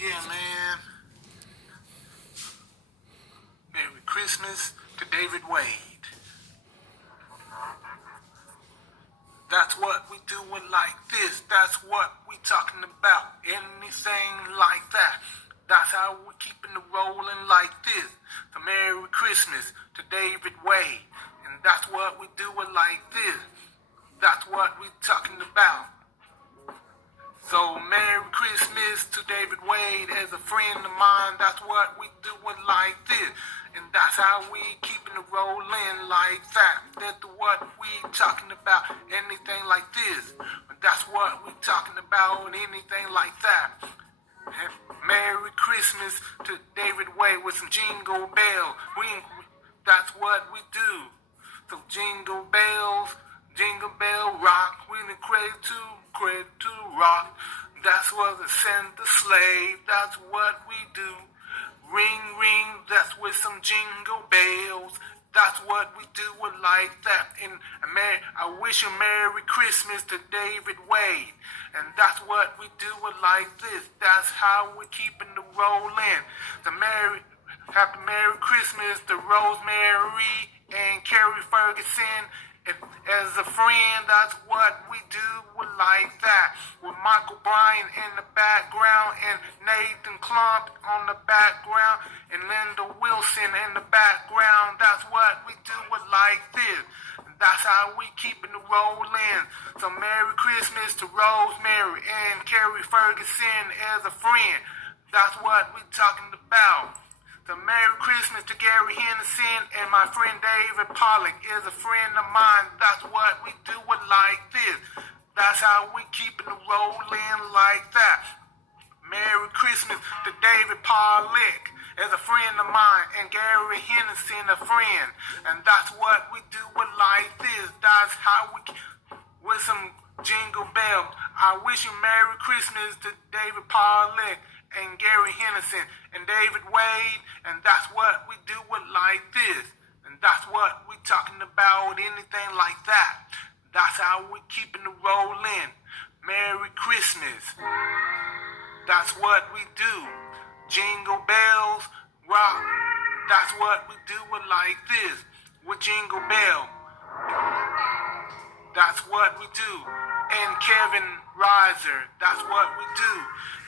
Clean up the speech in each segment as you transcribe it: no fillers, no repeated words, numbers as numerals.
Yeah, man. Merry Christmas to David Wade. That's what we doing like this. That's what we talking about. Anything like that. That's how we keeping it rolling like this. So Merry Christmas to David Wade. And that's what we doing like this. That's what we talking about. So Merry Christmas to David Wade as a friend of mine. That's what we doing like this. And that's how we keeping it rolling like that. That's what we talking about. Anything like this. That's what we talking about. Anything like that. Merry Christmas to David Wade with some jingle bells. That's what we do. So jingle bells, jingle bell rock. We in the cradle to rock. That's what the Santa sleigh. That's what we do. Ring, ring. That's with some jingle bells. That's what we do it like that. And I wish a Merry Christmas to David Wade. And that's what we do it like this. That's how we keeping the rolling. Happy Merry Christmas to Rosemary and Kerri Ferguson. And as a friend, that's what we do like that. With Michael Bryan in the background and Nathan Klump on the background and Linda Wilson in the background. That's what we do like this. That's how we keeping it rolling. So Merry Christmas to Rosemary and Kerri Ferguson as a friend. That's what we talking about. So Merry Christmas to Gary Henderson and my friend David Pollock is a friend of mine. That's what we do it like this. That's how we keeping it rolling like that. Merry Christmas to David Pollock is a friend of mine and Gary Henderson a friend. And that's what we do it like this. That's how we with some jingle bells. I wish you Merry Christmas to David Pollock and Gary Henderson and David Wade, and that's what we do it like this. And that's what we talking about, anything like that. That's how we keeping it rolling. Merry Christmas. That's what we do. Jingle bells, rock. That's what we do it like this. With Jingle Bell. That's what we do. And Kevin Reiser, that's what we do.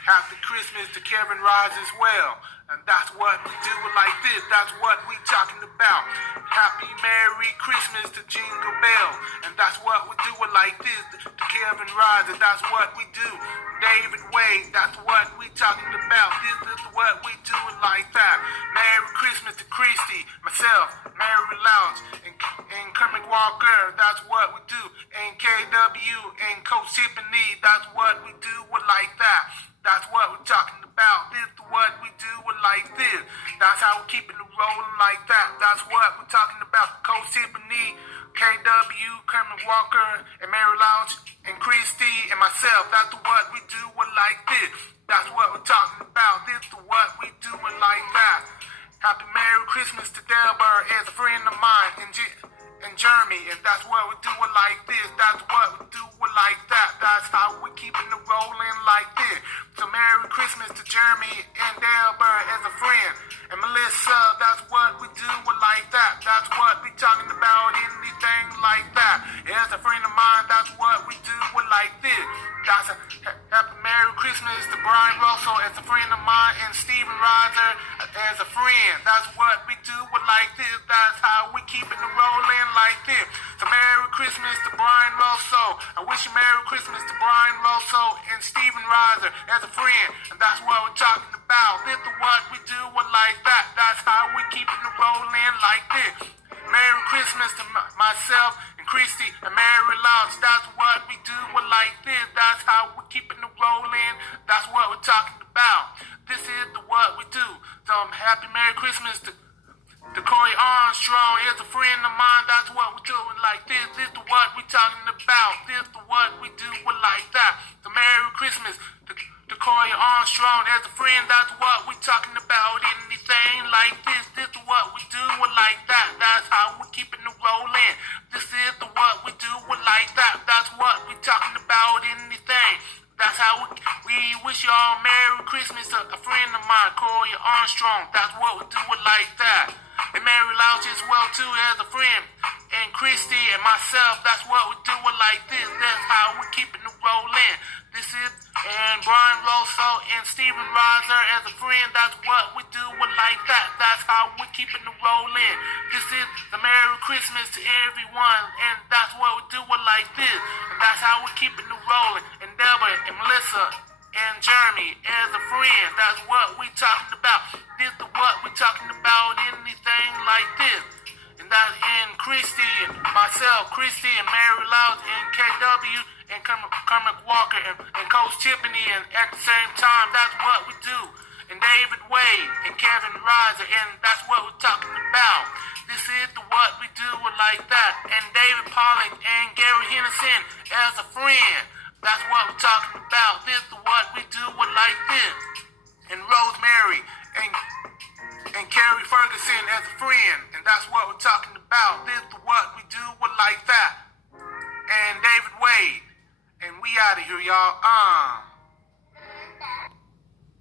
Happy Christmas to Kevin Reiser as well. And that's what we do like this. That's what we talking about. Happy Merry Christmas to Jingle Bell. And that's what we do like this to Kevin Reiser. That's what we do. David Wade, that's what we talking about. This is what we do like that. Merry Christmas to Christy, myself, Mary Louc, and Kermit Walker. That's what we do. And KW and Coach Tiffany, that's what we do like that. That's what we're talking about. This is what we do like this. That's how we're keeping it rolling like that. That's what we're talking about. Coach Tiffany, KW, Kermit Walker, and Mary Louc, and Christy, and myself. That's what we do like this. That's what we're talking about. This is what we do like that. Happy Merry Christmas to Delbert as a friend of mine and Jeremy, and that's what we do like this. That's what we do like that. That's how we keeping it rolling like this. So Merry Christmas to Jeremy and Delbert as a friend. And Melissa, that's what we do like that. That's what we talking about, anything like that. As a friend of mine, that's what we do like this. That's a happy Merry Christmas to Brian Russell as a friend of mine and Stephen Reiser as a friend. That's what we do like this. That's how we keeping it rolling like this. So Merry Christmas to Brian Russell. I wish you Merry Christmas to Brian Russell and Stephen Reiser as a friend. And that's what we're talking about. This is what we do like that. That's how we keeping it rolling like this. Merry Christmas to myself and Christy and Mary Louc. That's what we do like this. That's how we're keeping it rolling. That's what we're talking about. This is what we do. So happy Merry Christmas to Corey Armstrong is a friend of mine. That's what we're doing like this. This is what we're talking about. This is what we do like that. So Merry Christmas to Corey Armstrong as a friend. That's what we're talking about. Anything like this. This is what we do like that. That's how we're keeping it rolling. This is what we do like that. That's what we're talking about. Anything. That's how we wish y'all Merry Christmas. A friend of mine, Corey Armstrong, that's what we do it like that. And Mary Louc as well too as a friend. And Christy and myself, that's what we do it like this. That's how we keeping it rolling. This is, and Brian Rosso and Steven Reiser as a friend, that's what we do it like that. That's how we keeping it rolling. This is the Merry Christmas to everyone, and that's what we do it like this. And that's how we keeping it rolling. And Deborah and Melissa and Jeremy as a friend, that's what we talking about. This is what we talking about, anything like this. And that in Christy and myself, Christy and Mary Louc and KW and Kermit Walker and Coach Tiffany, and at the same time, that's what we do. And David Wade and Kevin Reiser, and that's what we're talking about. This is the what we do like that. And David Pollock and Gary Henderson as a friend, that's what we're talking about. This is the what we do like this. And Rosemary and Kerri Ferguson as a friend, and that's what we're talking about. This is what we do like that. And David Wade, and we out of here, y'all.